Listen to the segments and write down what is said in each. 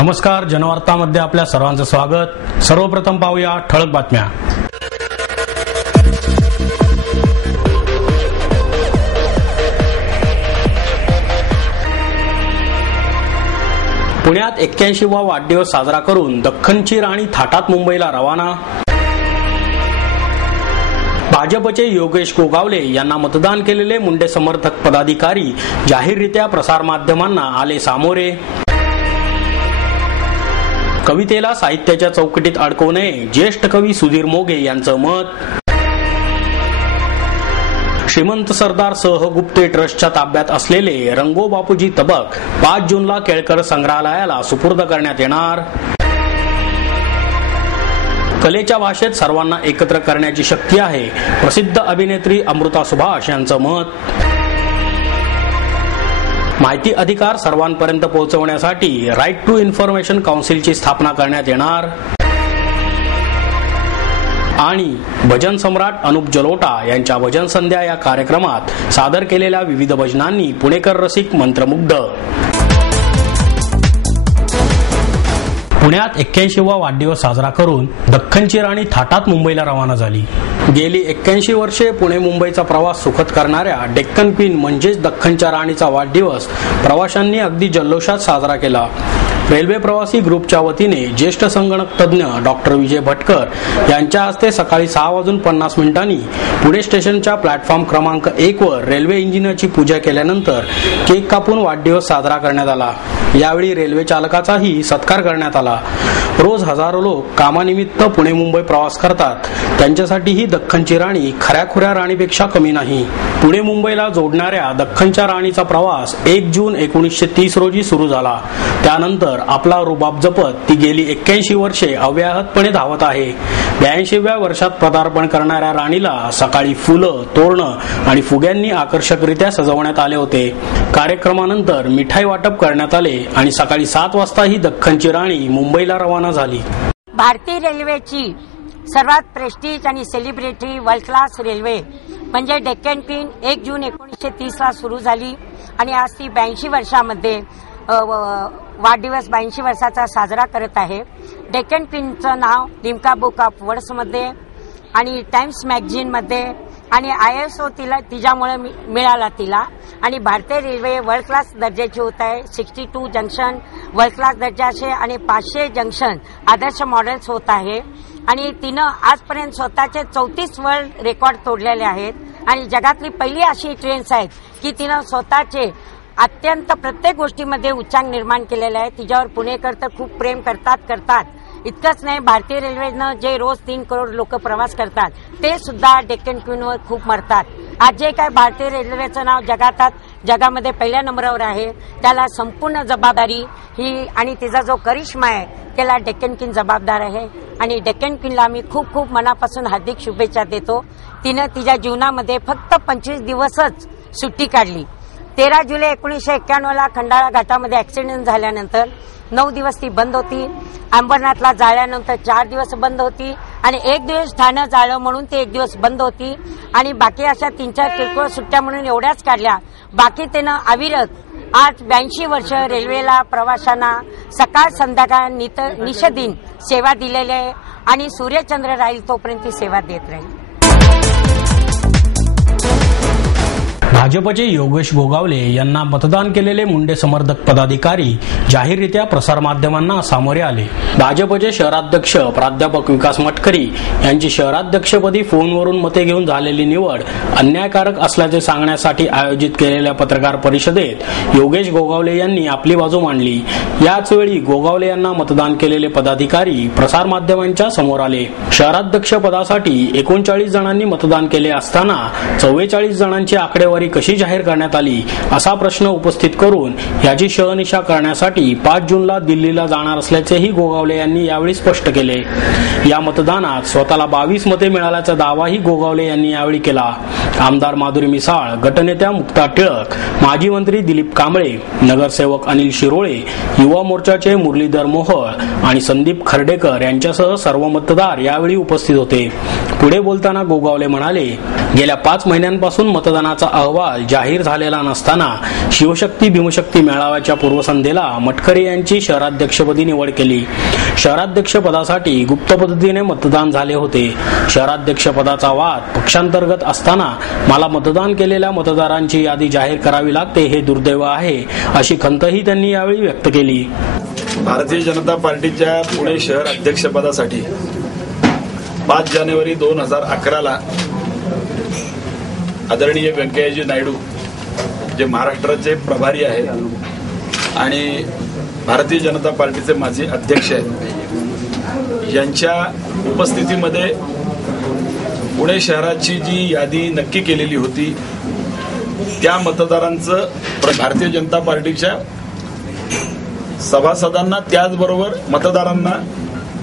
नमस्कार, जनवार्तामध्ये आपल्या सर्वांचं स्वागत। सर्वप्रथम पाहूया ठळक बातम्या। पुण्यात 81वा वाढदिवस साजरा करून दख्खनची राणी थाटात मुंबईला रवाना। भाजपचे योगेश गोगावले यांना मतदान केलेले मुंडे समर्थक पदाधिकारी जाहीररित्या प्रसारमाध्यमांना आले सामोरे। कवितेला साहित्याच्या चौकटीत अडकवू नये, ज्येष्ठ कवी सुधीर मोघे यांचं मत। श्रीमंत सरदार सहगुप्ते ट्रस्टच्या ताब्यात असलेले रंगो बापूजी तबक 5 जूनला केळकर संग्रहालयाला सुपूर्द करण्यात येणार। कलेच्या भाषेत सर्वांना एकत्र करण्याची शक्ती आहे, प्रसिद्ध अभिनेत्री अमृता सुभाष यांचं मत। माहिती अधिकार सर्वांपर्यंत पोहोचवण्यासाठी राईट टू इन्फॉर्मेशन काउन्सिलची स्थापना करण्यात येणार। आणि भजन सम्राट अनुप जलोटा यांच्या भजन संध्या या कार्यक्रमात सादर केलेल्या विविध भजनांनी पुणेकर रसिक मंत्रमुग्ध। पुण्यात 81वा वाढदिवस साजरा करून दख्खनची राणी थाटात मुंबईला रवाना झाली। गेली 81 वर्षे पुणे मुंबईचा प्रवास सुखद करणाऱ्या डेक्कन क्वीन म्हणजेच दख्खनच्या राणीचा वाढदिवस प्रवाशांनी अगदी जल्लोषात साजरा केला। रेल्वे प्रवासी ग्रुपच्या वतीने ज्येष्ठ संगणक तज्ज्ञ डॉक्टर विजय भटकर यांच्या हस्ते सकाळी 6:50 पुणे स्टेशनच्या प्लॅटफॉर्म क्रमांक 1 वर रेल्वे इंजिनाची पूजा केल्यानंतर केक कापून वाढदिवस साजरा करण्यात आला। यावेळी रेल्वे चालकाचाही सत्कार करण्यात आला। रोज हजारो लोक कामानिमित्त पुणे मुंबई प्रवास करतात, त्यांच्यासाठी ही दख्खनची राणी खऱ्याखुऱ्या राणीपेक्षा कमी नाही। पुणे मुंबईला जोडणाऱ्या दख्खनच्या राणीचा प्रवास 1 जून 1930 रोजी सुरू झाला। त्यानंतर आपला रुबाब जपत ती गेली 81 वर्षे अव्याहतपणे धावत आहे। 82व्या वर्षात पदार्पण करणाऱ्या राणीला सकाळी फुलं, तोरणं आणि फुग्यांनी आकर्षकरित्या सजवण्यात आले होते। कार्यक्रमानंतर मिठाई वाटप करण्यात आले आणि सकाळी 7 वाजता ही दख्खनची राणी मुंबईला रवाना झाली। भारतीय रेल्वेची सर्वात प्रेस्टीज आणि सेलिब्रिटी वर्ल्ड क्लास रेल्वे म्हणजे डेक्कन क्वीन 1 जून 1930 ला सुरू झाली आणि आज ती 82 वर्षामध्ये वाढदिवस 82 वर्षाचा साजरा करत आहे। डेक्कन क्वीनचं नाव लिम्का बुक ऑफ वर्ड्समध्ये आणि टाइम्स मॅगझिनमध्ये आणि ISO तिच्यामुळे मिळाला तिला। आणि भारतीय रेल्वे वर्ल्ड क्लास दर्जाची होत आहे। 62 जंक्शन वर्ल्ड क्लास दर्जाचे आणि 500 जंक्शन आदर्श मॉडेल्स होत आहे। आणि तिनं आजपर्यंत स्वतःचे 34 वर्ल्ड रेकॉर्ड तोडलेले आहेत आणि जगातली पहिली अशी ट्रेन्स आहेत की तिनं स्वतःचे अत्यंत प्रत्येक गोष्टीमध्ये उच्चांक निर्माण केलेला आहे। तिच्यावर पुणेकर तर खूप प्रेम करतात। इतकंच नाही, भारतीय रेल्वेनं जे रोज 3 करोड लोक प्रवास करतात ते सुद्धा डेक्कन क्वीनवर खूप मरतात। आज जे काय भारतीय रेल्वेचं नाव जगामध्ये पहिल्या नंबरवर आहे, त्याला संपूर्ण जबाबदारी ही आणि तिचा जो करिश्मा आहे त्याला डेक्कन क्वीन जबाबदार आहे। आणि डेक्कन क्वीनला आम्ही खूप खूप मनापासून हार्दिक शुभेच्छा देतो। तिनं तिच्या जीवनामध्ये फक्त 25 दिवसच सुट्टी काढली। 13 जुलै 1991ला खंडाळा घाटामध्ये ऍक्सिडेंट झाल्यानंतर 9 दिवस ती बंद होती। अंबरनाथला जाळल्यानंतर 4 दिवस बंद होती आणि 1 दिवस ठाणं जाळलं म्हणून ती 1 दिवस बंद होती आणि बाकी अशा 3-4 किरकोळ सुट्ट्या म्हणून एवढ्याच काढल्या। बाकी त्यानं अविरत आज 82 वर्ष रेल्वेला प्रवाशांना सकाळ संध्याकाळ निशदिन सेवा दिलेली आहे आणि सूर्यचंद्र राहील तोपर्यंत ती सेवा देत राहील। भाजपचे योगेश गोगावले यांना मतदान केलेले मुंडे समर्थक पदाधिकारी जाहीररित्या प्रसारमाध्यमांना सामोरे आले। भाजपचे शहराध्यक्ष प्राध्यापक विकास मटकरी यांची शहराध्यक्षपदी फोनवरून मते घेऊन झालेली निवड अन्यायकारक असल्याचे सांगण्यासाठी आयोजित केलेल्या पत्रकार परिषदेत योगेश गोगावले यांनी आपली बाजू मांडली। याच वेळी गोगावले यांना मतदान केलेले पदाधिकारी प्रसारमाध्यमांच्या समोर आले। शहराध्यक्ष पदासाठी 39 जणांनी मतदान केले असताना 44 जणांची आकडेवारी कशी जाहीर करण्यात आली असा प्रश्न उपस्थित करून याची शहनिशा करण्यासाठी 5 जूनला दिल्लीला जाणार असल्याचेही गोगावले यांनी यावेळी स्पष्ट केले। या मतदानात स्वतःला 22 मते मिळाल्याचा दावाही गोगावले यांनी यावेळी केला। आमदार माधुरी मिसाळ, गटनेत्या मुक्ता टिळक, माजी मंत्री दिलीप कांबळे, नगरसेवक अनिल शिरोळे, युवा मोर्चाचे मुरलीधर मोहोळ आणि संदीप खर्डेकर यांच्यासह सर्व मतदार यावेळी उपस्थित होते। पुढे बोलताना गोगावले म्हणाले, गेल्या 5 महिन्यांपासून मतदानाचा अहवाल जाहीर झालेला नसताना शिवशक्ती भीमशक्ती मेळाव्याच्या पूर्वसंध्येला मटकरे यांची शहराध्यक्षपदी निवड केली. शहराध्यक्षपदासाठी गुप्त पद्धतीने मतदान झाले होते. शहराध्यक्षपदाचा वाद पक्षांतर्गत असताना मला मतदान केलेल्या मतदारांची यादी जाहीर करावी लागते, हे दुर्दैव आहे, अशी खंतही त्यांनी यावेळी व्यक्त केली. भारतीय जनता पार्टीच्या पुणे शहर अध्यक्षपदासाठी 5 जानेवारी 2011 आदरणीय व्यंकय्याजी नायडू जे महाराष्ट्राचे प्रभारी आहेत आणि भारतीय जनता पार्टीचे माजी अध्यक्ष आहेत, यांच्या उपस्थितीमध्ये पुणे शहराची जी यादी नक्की केलेली होती त्या मतदारांचं भारतीय जनता पार्टीच्या सभासदांना त्याचबरोबर मतदारांना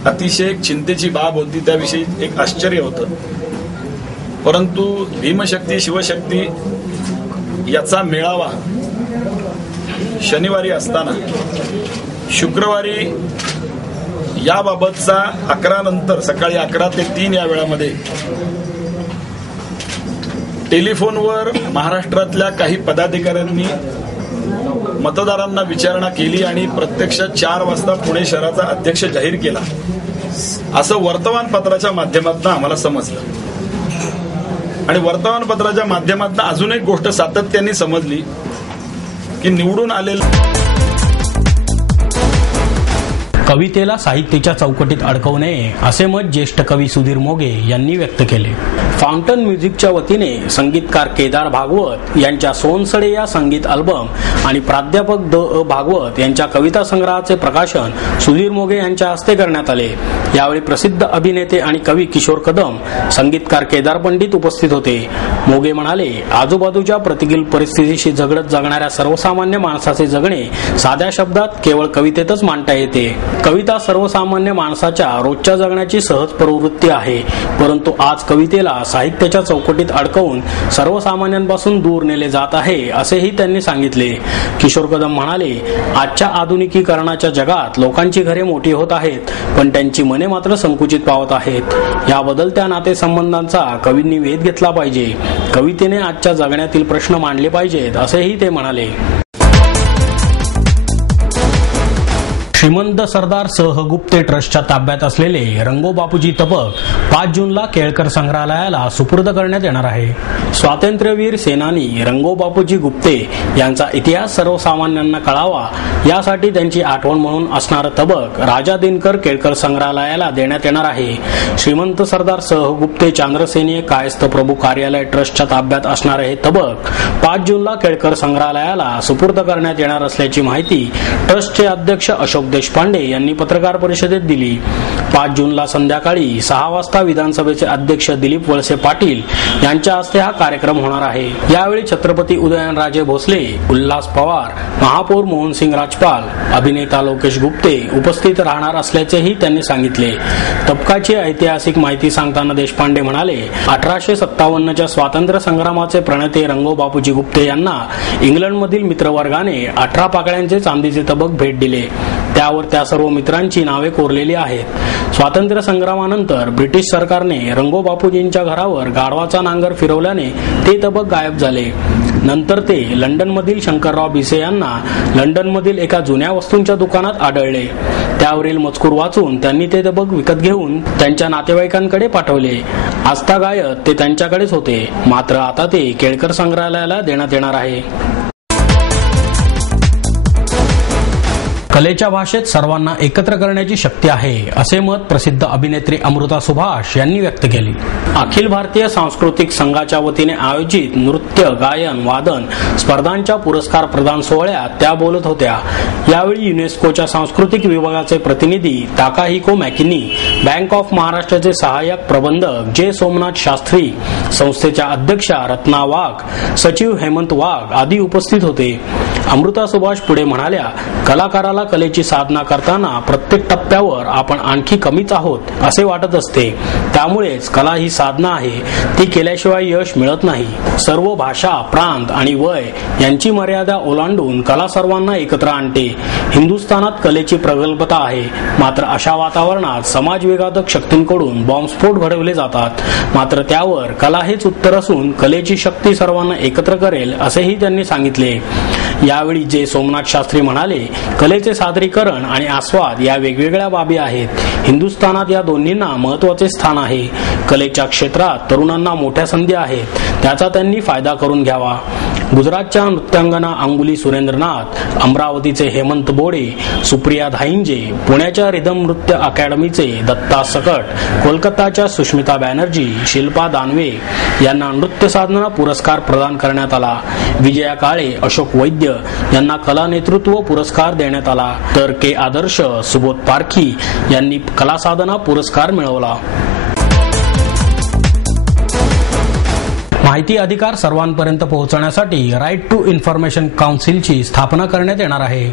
अतिशय चिंतेची बाब होती. त्याविषयी एक आश्चर्य होतं. परंतु भीमशक्ती शिवशक्ती याचा मेळावा शनिवारी असताना शुक्रवारी याबाबतचा 11 नंतर सकाळी 11 ते 3 या वेळामध्ये टेलिफोनवर महाराष्ट्रातल्या काही पदाधिकाऱ्यांनी मतदारांना विचारणा केली आणि प्रत्यक्षात 4 वाजता पुणे शहराचा अध्यक्ष जाहीर केला, असं वर्तमानपत्राच्या माध्यमातून आम्हाला समजलं. आणि वर्तमानपत्राच्या माध्यमातून अजून एक गोष्ट सातत्याने समजली की निवडून आलेले कवितेला साहित्याच्या चौकटीत अडकवू नये, असे मत ज्येष्ठ कवी सुधीर मोघे यांनी व्यक्त केले. फाउंटन म्युझिकच्या वतीने संगीतकार केदार भागवत यांच्या सोनसडे या संगीत अल्बम आणि प्राध्यापक द भागवत यांच्या कविता संग्रहाचे प्रकाशन सुधीर मोघे यांच्या हस्ते करण्यात आले. यावेळी प्रसिद्ध अभिनेते आणि कवी किशोर कदम, संगीतकार केदार पंडित उपस्थित होते. मोघे म्हणाले, आजूबाजूच्या प्रतिकूल परिस्थितीशी झगडत जगणाऱ्या सर्वसामान्य माणसाचे जगणे साध्या शब्दात केवळ कवितेतच मांडता येते. कविता सर्वसामान्य माणसाच्या रोजच्या जगण्याची सहज प्रवृत्ती आहे, परंतु आज कवितेला साहित्याच्या चौकटीत अडकवून सर्वसामान्यांपासून दूर नेले जात आहे, असेही त्यांनी सांगितले. किशोर कदम म्हणाले, आजच्या आधुनिकीकरणाच्या जगात लोकांची घरे मोठी होत आहेत, पण त्यांची मने मात्र संकुचित पावत आहेत. या बदलत्या नातेसंबंधांचा कवींनी वेध घेतला पाहिजे. कवितेने आजच्या जगण्यातील प्रश्न मांडले पाहिजेत, असेही ते म्हणाले. श्रीमंत सरदार सहगुप्ते ट्रस्टच्या ताब्यात असलेले रंगो बापूजी तबक 5 जूनला केळकर संग्रहालयाला सुपूर्द करण्यात येणार आहे. स्वातंत्र्यवीर सेनानी रंगो बापूजी गुप्ते यांचा इतिहास सर्वसामान्यांना कळावा यासाठी त्यांची आठवण म्हणून असणारं तबक राजा दिनकर केळकर संग्रहालयाला देण्यात येणार आहे. श्रीमंत सरदार सहगुप्ते चांद्रसेनीय कायस्थ प्रभू कार्यालय ट्रस्टच्या ताब्यात असणारे हे तबक 5 जूनला केळकर संग्रहालयाला सुपूर्द करण्यात येणार असल्याची माहिती ट्रस्टचे अध्यक्ष अशोक देशपांडे यांनी पत्रकार परिषदेत दिली. 5 जूनला संध्याकाळी 6 वाजता विधानसभेचे अध्यक्ष दिलीप वळसे पाटील यांच्या हस्ते हा कार्यक्रम होणार आहे. यावेळी छत्रपती उदयनराजे भोसले, उल्हास पवार, महापौर मोहनसिंग राजपाल, अभिनेता लोकेश गुप्ते उपस्थित राहणार असल्याचेही त्यांनी सांगितले. तबकाची ऐतिहासिक माहिती सांगताना देशपांडे म्हणाले, 1857च्या स्वातंत्र्य संग्रामाचे प्रणेते रंगो बापूजी गुप्ते यांना इंग्लंडमधील मित्रवर्गाने 18 पाकळ्यांचे चांदीचे तबक भेट दिले. त्यावर त्या सर्व मित्रांची नावे कोरलेली आहेत. स्वातंत्र्य संग्रामानंतर ब्रिटिश सरकारने रंगो बापूजींच्या घरावर गाढवाचा नांगर फिरवल्याने ते तबक गायब झाले. नंतर ते लंडनमधील शंकरराव भिसे यांना लंडनमधील एका जुन्या वस्तूंच्या दुकानात आढळले. त्यावरील मजकूर वाचून त्यांनी ते तबक विकत घेऊन त्यांच्या नातेवाईकांकडे पाठवले. आजतागायत ते त्यांच्याकडेच होते, मात्र आता ते केळकर संग्रहालयाला देण्यात येणार आहे. कलेच्या भाषेत सर्वांना एकत्र करण्याची शक्ती आहे, असे मत प्रसिद्ध अभिनेत्री अमृता सुभाष यांनी व्यक्त केले. अखिल भारतीय सांस्कृतिक संघाच्या वतीने आयोजित नृत्य, गायन, वादन स्पर्धांच्या पुरस्कार प्रदान सोहळ्यात त्या बोलत होत्या. यावेळी युनेस्कोच्या सांस्कृतिक विभागाचे प्रतिनिधी ताकाहिको मॅकिनी, बँक ऑफ महाराष्ट्राचे सहाय्यक प्रबंधक जे सोमनाथ शास्त्री, संस्थेच्या अध्यक्षा रत्ना वाघ, सचिव हेमंत वाघ आदी उपस्थित होते. अमृता सुभाष पुढे म्हणाल्या, कलाकाराला कलेची साधना करताना प्रत्येक टप्प्यावर आपण आणखी कमीच आहोत असे वाटत असते. त्यामुळेच कला ही साधना आहे, ती केल्याशिवाय यश मिळत नाही. सर्व भाषा, प्रांत आणि वय यांची मर्यादा ओलांडून कला सर्वांना एकत्र आणते. हिंदुस्थानात कलेची प्रगल्भता आहे, मात्र अशा वातावरणात समाजविघातक शक्तींकडून बॉम्बस्फोट घडवले जातात. मात्र त्यावर कला हेच उत्तर असून कलेची शक्ती सर्वांना एकत्र करेल असेही त्यांनी सांगितले. यावेळी जे सोमनाथ शास्त्री म्हणाले, कलेचे सादरीकरण आणि आस्वाद या वेगवेगळ्या बाबी आहेत. हिंदुस्थानात या दोन्हींना महत्त्वाचे स्थान आहे. कलेच्या क्षेत्रात तरुणांना मोठ्या संधी आहेत, त्याचा त्यांनी फायदा करून घ्यावा. गुजरातच्या नृत्यांगना अंगुली सुरेंद्रनाथ, अमरावतीचे हेमंत बोडे, सुप्रिया धाईंजे, पुण्याच्या रिदम नृत्य अकॅडमीचे दत्ता सकट, कोलकाताच्या सुष्मिता बॅनर्जी, शिल्पा दानवे यांना नृत्य साधना पुरस्कार प्रदान करण्यात आला. विजया काळे, अशोक वैद्य यांना कला नेतृत्व पुरस्कार देण्यात आला. तर के आदर्श, सुबोध पारखी यांनी कला साधना पुरस्कार मिळवला. माहिती अधिकार सर्वांपर्यंत पोहोचण्यासाठी राईट टू इन्फॉर्मेशन काउन्सिलची स्थापना करण्यात येणार आहे.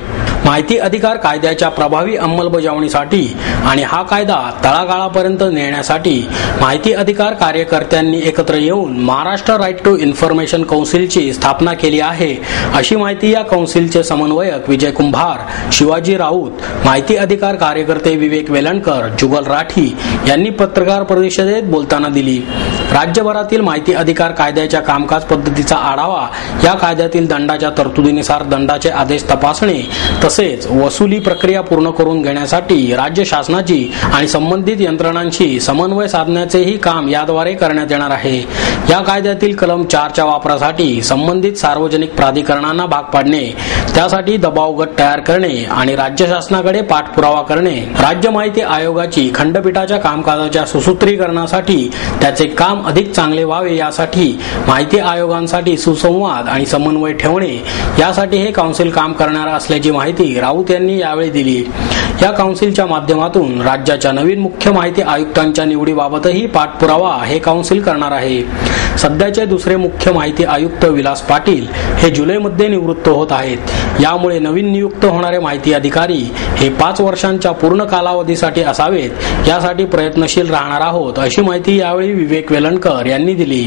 माहिती अधिकार कायद्याच्या प्रभावी अंमलबजावणीसाठी आणि हा कायदा तळागाळापर्यंत नेण्यासाठी माहिती अधिकार कार्यकर्त्यांनी एकत्र येऊन महाराष्ट्र राईट टू इन्फॉर्मेशन काउन्सिलची स्थापना केली आहे, अशी माहिती या काउन्सिलचे समन्वयक विजय कुंभार, शिवाजी राऊत, माहिती अधिकार कार्यकर्ते विवेक वेलणकर, जुगल राठी यांनी पत्रकार परिषदेत बोलताना दिली. राज्यभरातील माहिती अधिकार कायद्याच्या कामकाज पद्धतीचा आढावा, या कायद्यातील दंडाच्या तरतुदीनुसार दंडाचे आदेश तपासणे तसेच वसुली प्रक्रिया पूर्ण करून घेण्यासाठी राज्य शासनाची आणि संबंधित यंत्रणांशी समन्वय साधण्याचेही काम याद्वारे करण्यात येणार आहे. या कायद्यातील कलम 4च्या वापरासाठी संबंधित सार्वजनिक प्राधिकरणांना भाग पाडणे, त्यासाठी दबाव गट तयार करणे आणि राज्य शासनाकडे पाठपुरावा करणे, राज्य माहिती आयोगाची खंडपीठाच्या कामकाजाच्या सुसूत्रीकरणासाठी त्याचे काम अधिक चांगले व्हावे यासाठी माहिती आयोगांसाठी सुसंवाद आणि समन्वय ठेवणे, यासाठी हे काउन्सिल काम करणार असल्याची माहिती राऊत यांनी यावेळी दिली. या काउन्सिलच्या माध्यमातून राज्याच्या नवीन मुख्य माहिती आयुक्तांच्या निवडीबाबतही पाठपुरावा हे काउन्सिल करणार आहे. सध्याचे दुसरे मुख्य माहिती आयुक्त विलास पाटील हे जुलैमध्ये निवृत्त होत आहेत. यामुळे नवीन नियुक्त होणारे माहिती अधिकारी हे 5 वर्षांच्या पूर्ण कालावधीसाठी असावेत, यासाठी प्रयत्नशील राहणार आहोत, अशी माहिती यावेळी विवेक वेलणकर यांनी दिली.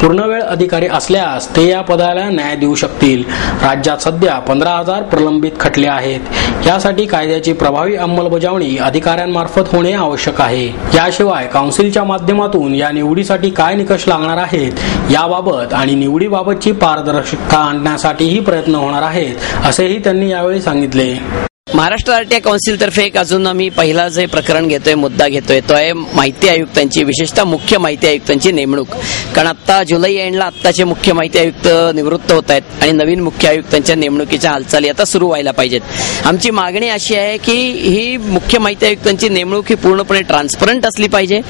पूर्णवेळ अधिकारी असल्यास ते या पदाला न्याय देऊ शकतील. राज्यात सध्या 15,000 प्रलंबित खटले आहेत. यासाठी कायद्याची प्रभावी अंमलबजावणी अधिकाऱ्यांमार्फत होणे आवश्यक आहे. याशिवाय काउन्सिलच्या माध्यमातून या निवडीसाठी काय निकष लागणार आहेत याबाबत आणि निवडीबाबतची पारदर्शकता आणण्यासाठीही प्रयत्न होणार आहेत, असेही त्यांनी यावेळी सांगितले. महाराष्ट्र आरटीआय काउन्सिल तर्फे एक अजून आम्ही पहिला जे प्रकरण घेतोय, मुद्दा घेतोय, तो आहे माहिती आयुक्तांची, विशेषतः मुख्य माहिती आयुक्तांची नेमणूक. कारण आता जुलै एंडला आत्ताचे मुख्य माहिती आयुक्त निवृत्त होत आहेत आणि नवीन मुख्य आयुक्तांच्या नेमणुकीच्या हालचाली आता सुरू व्हायला पाहिजेत. आमची मागणी अशी आहे की ही मुख्य माहिती आयुक्तांची नेमणूक ही पूर्णपणे ट्रान्सपरंट असली पाहिजे,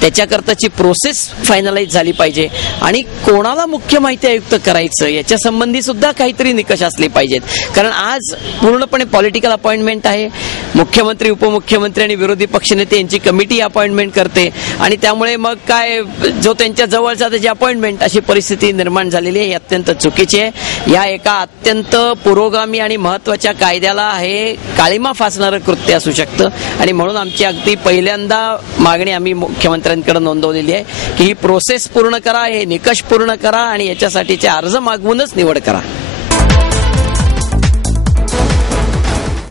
त्याच्याकरताची प्रोसेस फायनलाइज झाली पाहिजे आणि कोणाला मुख्य माहिती आयुक्त करायचं याच्या संबंधी सुद्धा काहीतरी निकष असले पाहिजेत. कारण आज पूर्णपणे पॉलिटिकल अपॉइंटमेंट आहे. मुख्यमंत्री, उपमुख्यमंत्री आणि विरोधी पक्षनेते यांची कमिटी अपॉइंटमेंट करते आणि त्यामुळे मग काय जो त्यांच्या जवळचा त्याची अपॉइंटमेंट, अशी परिस्थिती निर्माण झालेली आहे. ही अत्यंत चुकीची आहे. या एका अत्यंत पुरोगामी आणि महत्वाच्या कायद्याला हे काळिमा फासणारं कृत्य असू शकतं आणि म्हणून आमची अगदी पहिल्यांदा मागणी आम्ही मुख्यमंत्र्यांकडे नोंदवलेली आहे की ही प्रोसेस पूर्ण करा, हे निकष पूर्ण करा आणि याच्यासाठीचे अर्ज मागवूनच निवड करा.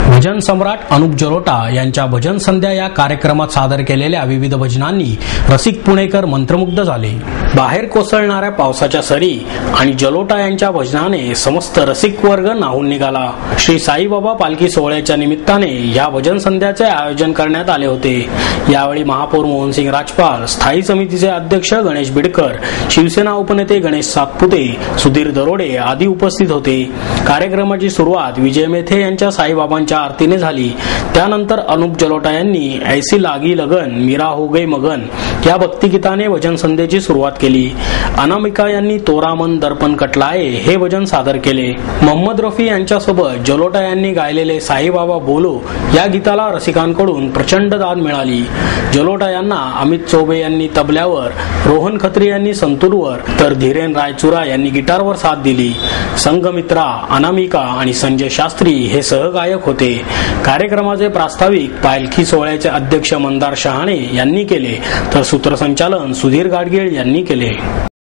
भजन सम्राट अनुप जलोटा यांच्या भजन संध्या या कार्यक्रमात सादर केलेल्या विविध भजनांनी रसिक पुणेकर मंत्रमुग्ध झाले. बाहेर कोसळणाऱ्या पावसाच्या सरी आणि जलोटा यांच्या भजनाने समस्त रसिक वर्ग न्हाऊन निघाला. श्री साईबाबा पालखी सोहळ्याच्या निमित्ताने या भजन संध्याचे आयोजन करण्यात आले होते. यावेळी महापौर मोहनसिंग राजपाल, स्थायी समितीचे अध्यक्ष गणेश बिडकर, शिवसेना उपनेते गणेश सातपुते, सुधीर दरोडे आदी उपस्थित होते. कार्यक्रमाची सुरुवात विजय मेथे यांच्या साईबाबांच्या आरतीने झाली. त्यानंतर अनुप जलोटा यांनी ऐसी लागी लगन मीरा हो गई मगन या भक्तिगीताने भजन संध्येची सुरुवात केली. अनामिका यांनी तोरा मन दर्पण कटलाये हे भजन सादर केले. मोहम्मद रफी यांच्यासोबत जलोटा यांनी गायलेले साईबाबा बोलो या गीताला रसिकांकडून प्रचंड दाद मिळाली. जलोटा यांना अमित चौबे यांनी तबल्यावर, रोहन खत्री यांनी संतूरवर तर धीरेन रायचुरा यांनी गिटारवर साथ दिली. संघमित्रा, अनामिका आणि संजय शास्त्री हे सहगायक होते. कार्यक्रमाचे प्रास्ताविक पालखी सोहळ्याचे अध्यक्ष मंदार शहाणे यांनी केले, तर सूत्रसंचालन सुधीर गाडगीळ यांनी केले.